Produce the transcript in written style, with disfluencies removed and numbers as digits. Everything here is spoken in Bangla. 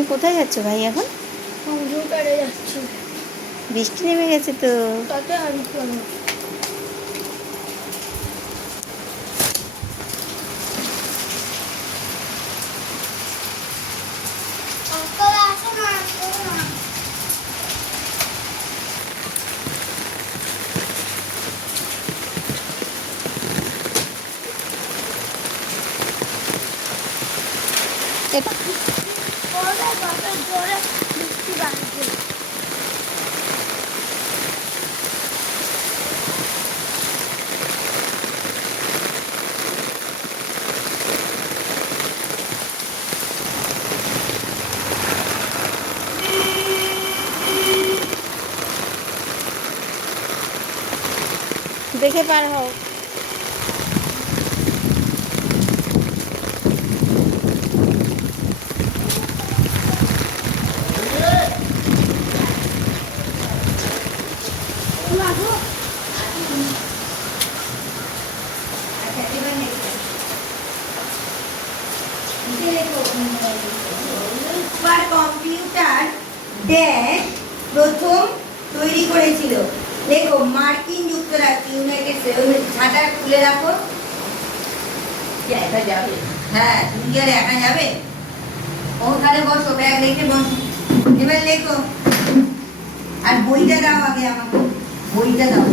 তুমি কোথায় যাচ্ছ ভাই এখন? কম্পিউটারে যাচ্ছি। বৃষ্টি নেমে গেছে তো। তাতে আমি কেন? এটা জোরে বৃষ্টি বাড়ছে। দেখে পার হও। কম্পিউটার ড্যাশ প্রথম তৈরি করেছিল। দেখো মার্কিন যুক্তরাষ্ট্র, ইউনাইটেড স্টেটস। ছাতা খুলে রাখো। একা যাবে? হ্যাঁ, তুমি কি আর একা যাবে? ওখানে বসো, ব্যাগ রেখে বসো। এবার লেখো। আর বইটা দাও আগে আমাকে, বইটা দাও।